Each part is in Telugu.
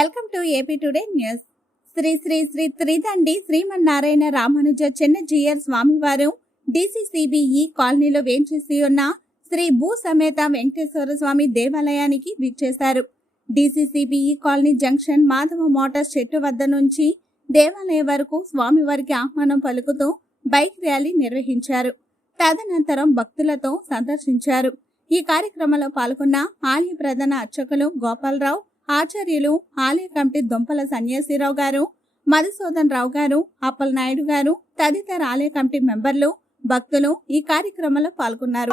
Welcome to AP today news. Shri Shri Shri Tridandi Srimannarayana Ramanuja Chinna Jeeyar స్వామివారు డిసిసిబిఈ కాలనీలో వేంచేసి ఉన్న శ్రీ భూ సమేత వెంకటేశ్వర స్వామి దేవాలయానికి విచ్చేశారు DCCBE colony junction Madhava Motors చెట్టు వద్ద నుంచి దేవాలయం వరకు స్వామివారికి ఆహ్వానం పలుకుతూ బైక్ ర్యాలీ నిర్వహించారు. తదనంతరం భక్తులతో సందర్శించారు. ఈ కార్యక్రమంలో పాల్గొన్న ఆలయ ప్రధాన అర్చకులు గోపాలరావు ఆచార్యులు ఆలయ కమిటీ దొంపల సన్యాసిరావు గారు మధుసూదన్ రావు గారు అప్పలనాయుడు గారు తదితర ఆలయ కమిటీ మెంబర్లు భక్తులు ఈ కార్యక్రమంలో పాల్గొన్నారు.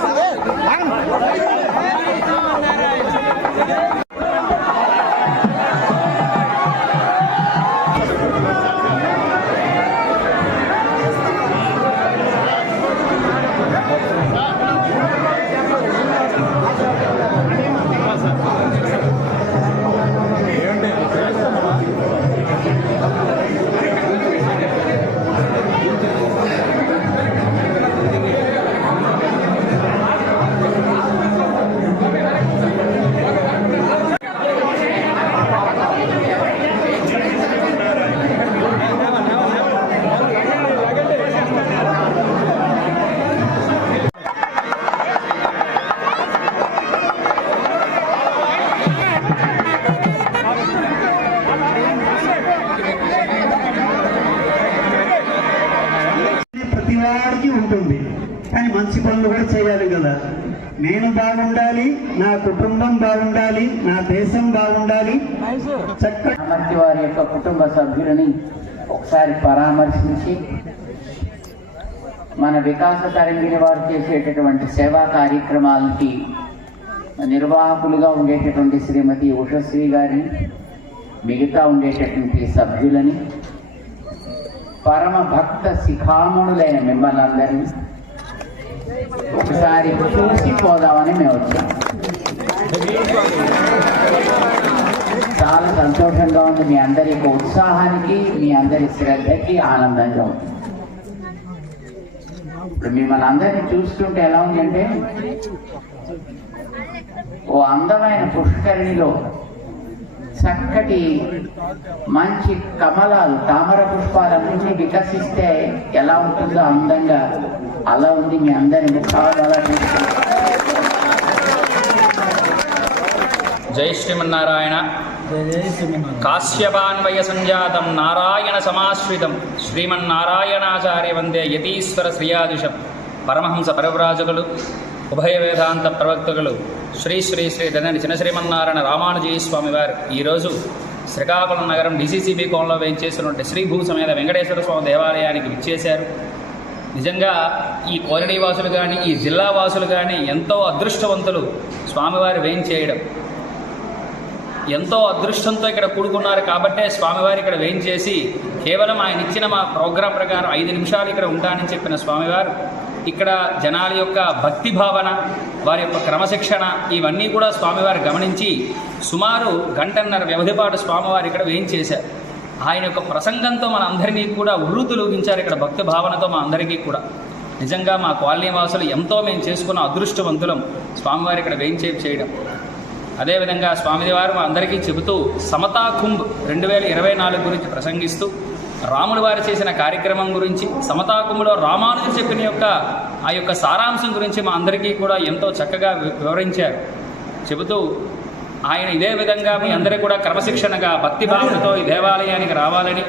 ఉంటుంది కానీ మంచి పనులు కూడా చేయాలి కదా. నేను బాగుండాలి నా కుటుంబం బాగుండాలి నా దేశం బాగుండాలి. చక్కటి వారి యొక్క కుటుంబ సభ్యులని ఒకసారి పరామర్శించి మన వికాస తరంగిని వారు చేసేటటువంటి సేవా కార్యక్రమాలకి నిర్వాహకులుగా ఉండేటటువంటి శ్రీమతి ఉషశ్రీ గారిని మిగతా ఉండేటటువంటి సభ్యులని పరమ భక్త శిఖామణులైన మిమ్మల్ని అందరినీ ఒకసారి చూసి పోదామని మేము వచ్చాం. చాలా సంతోషంగా ఉంది మీ అందరి యొక్క ఉత్సాహానికి మీ అందరి శ్రద్ధకి ఆనందంగా ఉంది. ఇప్పుడు మిమ్మల్ని అందరినీ చూస్తుంటే ఎలా ఉందంటే ఓ అందమైన పుష్కరిణిలో చక్కటి మంచి కమలాలు తామర పుష్పాలన్నీ వికసిస్తే ఎలా ఉంటుందో అందంగా అలా ఉంది మీ అందరి ముఖాలు అలా జై శ్రీమన్నారాయణ. కాశ్యపాన్వయ సంజాతం నారాయణ సమాశ్రితం. శ్రీమన్నారాయణాచార్య వందే యతీశ్వర శ్రీయాదిశం. పరమహంస పరివ్రాజకులు. ఉభయ వేదాంత ప్రవక్తకులు శ్రీ శ్రీ శ్రీ దండని చిన్న శ్రీమన్నారాయణ రామానుజీ స్వామి వారు ఈరోజు శ్రీకాకుళం నగరం డిసిసిబి కోణంలో వేయించేసినటువంటి శ్రీ భూ సమేత వెంకటేశ్వర స్వామి దేవాలయానికి విచ్చేశారు. నిజంగా ఈ కోరడీ వాసులు కానీ ఈ జిల్లా వాసులు కానీ ఎంతో అదృష్టవంతులు స్వామివారి వేయించేయడం. ఎంతో అదృష్టంతో ఇక్కడ కూడుకున్నారు కాబట్టే స్వామివారి ఇక్కడ వేయించేసి కేవలం ఆయన ఇచ్చిన మా ప్రోగ్రాం ప్రకారం ఐదు నిమిషాలు ఇక్కడ ఉంటానని చెప్పిన స్వామివారు ఇక్కడ జనాల యొక్క భక్తి భావన వారి యొక్క క్రమశిక్షణ ఇవన్నీ కూడా స్వామివారు గమనించి సుమారు గంటన్నర వ్యవధిపాటు స్వామివారు ఇక్కడ వేయించేశారు. ఆయన యొక్క ప్రసంగంతో మన అందరినీ కూడా ఉర్రూతులూగించారు ఇక్కడ భక్తి భావనతో మా అందరికీ కూడా. నిజంగా మా కాలనీ వాసులు ఎంతో మేము చేసుకున్న అదృష్టవంతులం స్వామివారి ఇక్కడ వేయించే చేయడం. అదేవిధంగా స్వామివారు మా అందరికీ చెబుతూ సమతా కుంభ్ రెండు వేల ఇరవై నాలుగు గురించి ప్రసంగిస్తూ రాముల వారు చేసిన కార్యక్రమం గురించి సమతాకుములో రామానుజు చెప్పిన యొక్క ఆ యొక్క సారాంశం గురించి మా అందరికీ కూడా ఎంతో చక్కగా వి- వివరించారు. చెబుతూ ఆయన ఇదే విధంగా మీ అందరికీ కూడా క్రమశిక్షణగా భక్తి భావనతో ఈ దేవాలయానికి రావాలని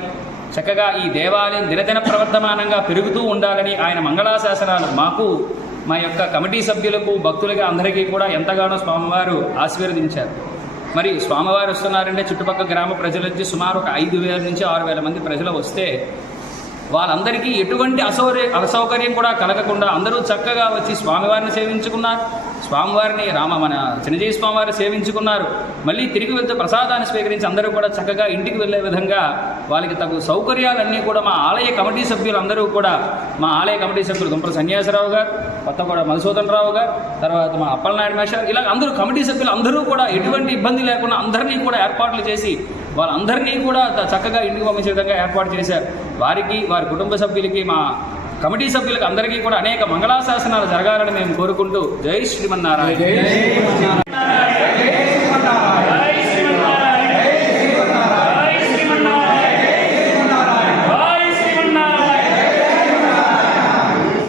చక్కగా ఈ దేవాలయం దినదిన ప్రవర్ధమానంగా పెరుగుతూ ఉండాలని ఆయన మంగళాశాసనాలు మాకు మా యొక్క కమిటీ సభ్యులకు భక్తులకి అందరికీ కూడా ఎంతగానో స్వామివారు ఆశీర్వదించారు. మరి స్వామివారు వస్తున్నారంటే చుట్టుపక్కల గ్రామ ప్రజల నుంచి సుమారు ఒక ఐదు వేల నుంచి ఆరు వేల మంది ప్రజలు వస్తే వాళ్ళందరికీ ఎటువంటి అసౌకర్య అసౌకర్యం కూడా కలగకుండా అందరూ చక్కగా వచ్చి స్వామివారిని సేవించుకున్నారు. స్వామివారిని రామ మన చిన్నజీవి స్వామివారిని సేవించుకున్నారు. మళ్ళీ తిరిగి వెళ్తే ప్రసాదాన్ని స్వీకరించి అందరూ కూడా చక్కగా ఇంటికి వెళ్ళే విధంగా వాళ్ళకి తగు సౌకర్యాలన్నీ కూడా మా ఆలయ కమిటీ సభ్యులు అందరూ కూడా మా ఆలయ కమిటీ సభ్యులు దుంపల సన్యాసరావు గారు కొత్తగూడ మధుసూదన్ రావు గారు తర్వాత మా అప్పలనాయుడు మేషారు ఇలా అందరూ కమిటీ సభ్యులు అందరూ కూడా ఎటువంటి ఇబ్బంది లేకుండా అందరినీ కూడా ఏర్పాట్లు చేసి వాళ్ళందరినీ కూడా చక్కగా ఇంటికి పంపించే విధంగా ఏర్పాటు చేశారు. వారికి వారి కుటుంబ సభ్యులకి మా కమిటీ సభ్యులకు అందరికీ కూడా అనేక మంగళాశాసనాలు జరగాలని మేము కోరుకుంటూ జై శ్రీమన్నారాయణ.